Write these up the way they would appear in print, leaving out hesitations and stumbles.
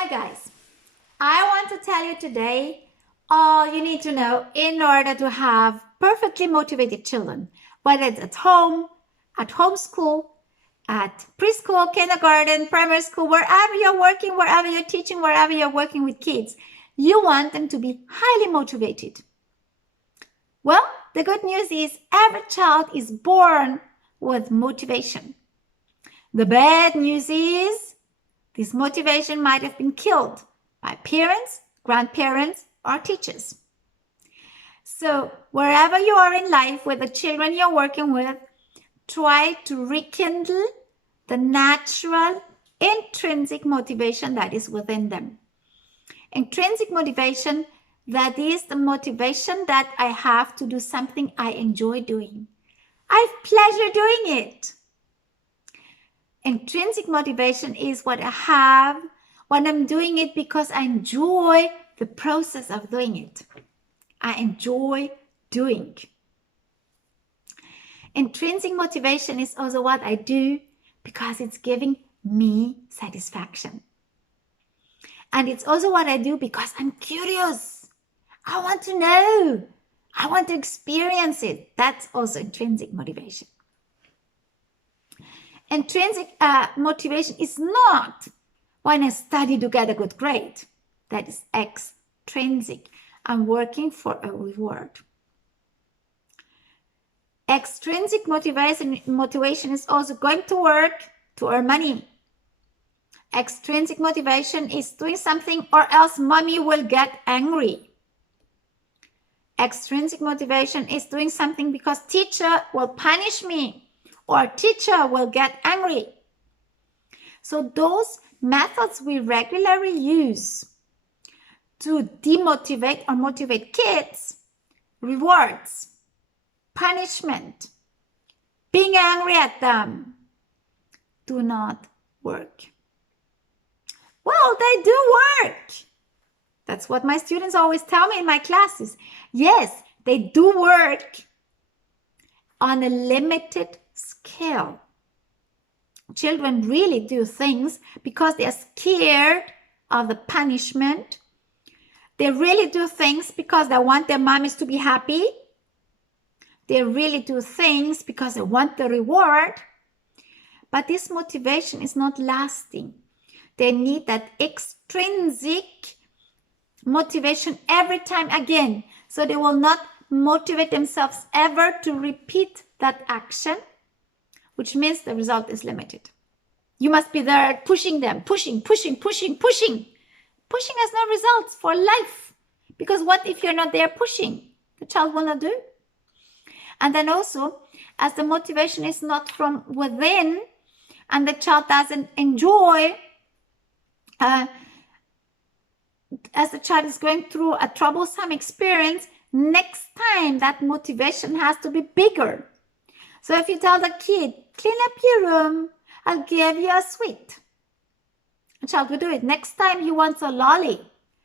Hi guys, I want to tell you today all you need to know in order to have perfectly motivated children, whether it's at home school, at preschool, kindergarten, primary school, wherever you're working, wherever you're teaching, wherever you're working with kids. You want them to be highly motivated. Well, the good news is every child is born with motivation. The bad news is this motivation might have been killed by parents, grandparents, or teachers. So wherever you are in life with the children you're working with, try to rekindle the natural intrinsic motivation that is within them. Intrinsic motivation, that is the motivation that I have to do something I enjoy doing. I have pleasure doing it. Intrinsic motivation is what I have when I'm doing it because I enjoy the process of doing it. I enjoy doing. Intrinsic motivation is also what I do because it's giving me satisfaction. And it's also what I do because I'm curious. I want to know. I want to experience it. That's also intrinsic motivation. Intrinsic motivation is not when I study to get a good grade. That is extrinsic. I'm working for a reward. Extrinsic motivation is also going to work to earn money. Extrinsic motivation is doing something or else mommy will get angry. Extrinsic motivation is doing something because teacher will punish me or teacher will get angry. So those methods we regularly use to demotivate or motivate kids, rewards, punishment, being angry at them, do not work. Well, they do work. That's what my students always tell me in my classes. Yes, they do work on a limited scale. Children really do things because they are scared of the punishment. They really do things because they want their mommies to be happy. They really do things because they want the reward. But this motivation is not lasting. They need that extrinsic motivation every time again. So they will not motivate themselves ever to repeat that action, which means the result is limited. You must be there pushing them, pushing. Pushing has no results for life. Because what if you're not there pushing? The child will not do. And then also, as the motivation is not from within and the child doesn't enjoy, as the child is going through a troublesome experience, next time that motivation has to be bigger. So if you tell the kid, clean up your room, I'll give you a sweet. The child will do it. Next time he wants a lolly.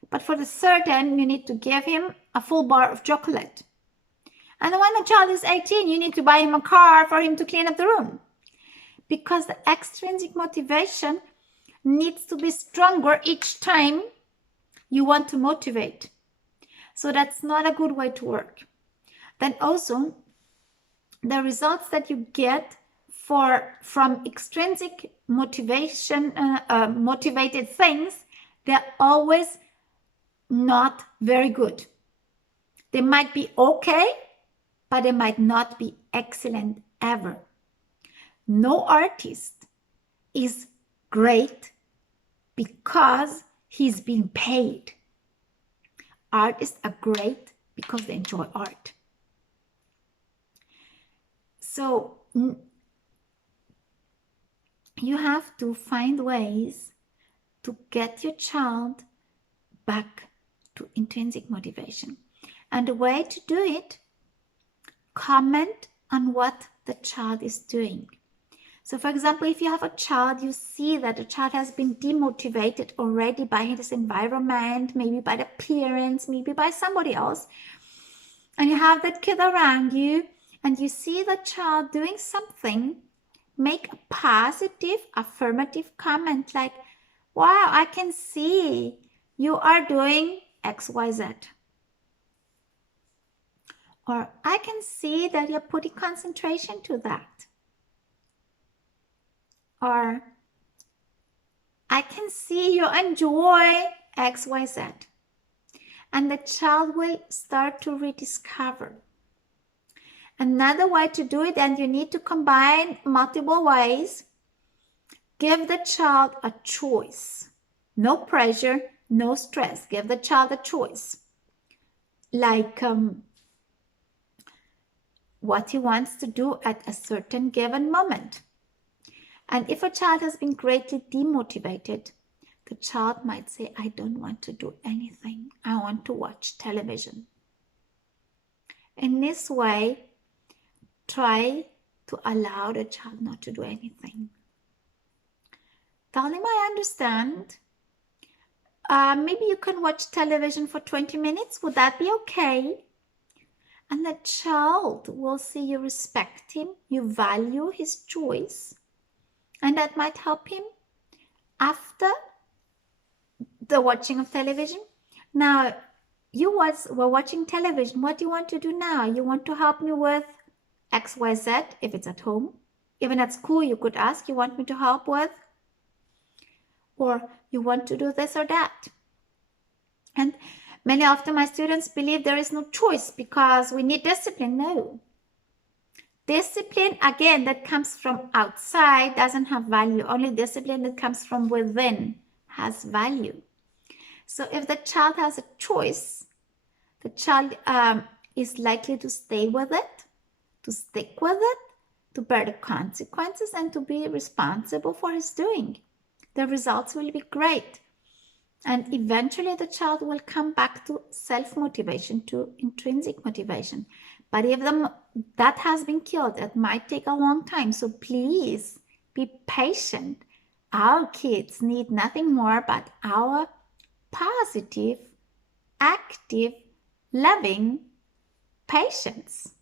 But for the third time, you need to give him a full bar of chocolate. And when the child is 18, you need to buy him a car for him to clean up the room. Because the extrinsic motivation needs to be stronger each time you want to motivate. So that's not a good way to work. Then also, the results that you get from extrinsic motivation, motivated things, they're always not very good. They might be okay, but they might not be excellent ever. No artist is great because he's being paid. Artists are great because they enjoy art. So you have to find ways to get your child back to intrinsic motivation. And the way to do it, comment on what the child is doing. So for example, if you have a child, you see that the child has been demotivated already by his environment, maybe by the parents, maybe by somebody else, and you have that kid around you, and you see the child doing something, make a positive, affirmative comment like, wow, I can see you are doing XYZ. Or I can see that you're putting concentration to that. Or I can see you enjoy XYZ. And the child will start to rediscover. Another way to do it, and you need to combine multiple ways, give the child a choice. No pressure, no stress. Give the child a choice. Like what he wants to do at a certain given moment. And if a child has been greatly demotivated, the child might say, I don't want to do anything. I want to watch television. In this way, try to allow the child not to do anything. Tell him, I understand. Maybe you can watch television for 20 minutes. Would that be okay? And the child will see you respect him, you value his choice, and that might help him after the watching of television. Now, you were watching television. What do you want to do now? You want to help me with XYZ if it's at home. Even at school, you could ask, you want me to help with? Or you want to do this or that? And many of my students believe there is no choice because we need discipline. No. Discipline, again, that comes from outside doesn't have value. Only discipline that comes from within has value. So if the child has a choice, the child is likely to stay with it, to stick with it, to bear the consequences, and to be responsible for his doing. The results will be great. And eventually the child will come back to self-motivation, to intrinsic motivation. But if that has been killed, it might take a long time. So please be patient. Our kids need nothing more but our positive, active, loving patience.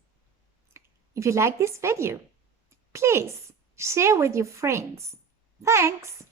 If you like this video, please share with your friends. Thanks.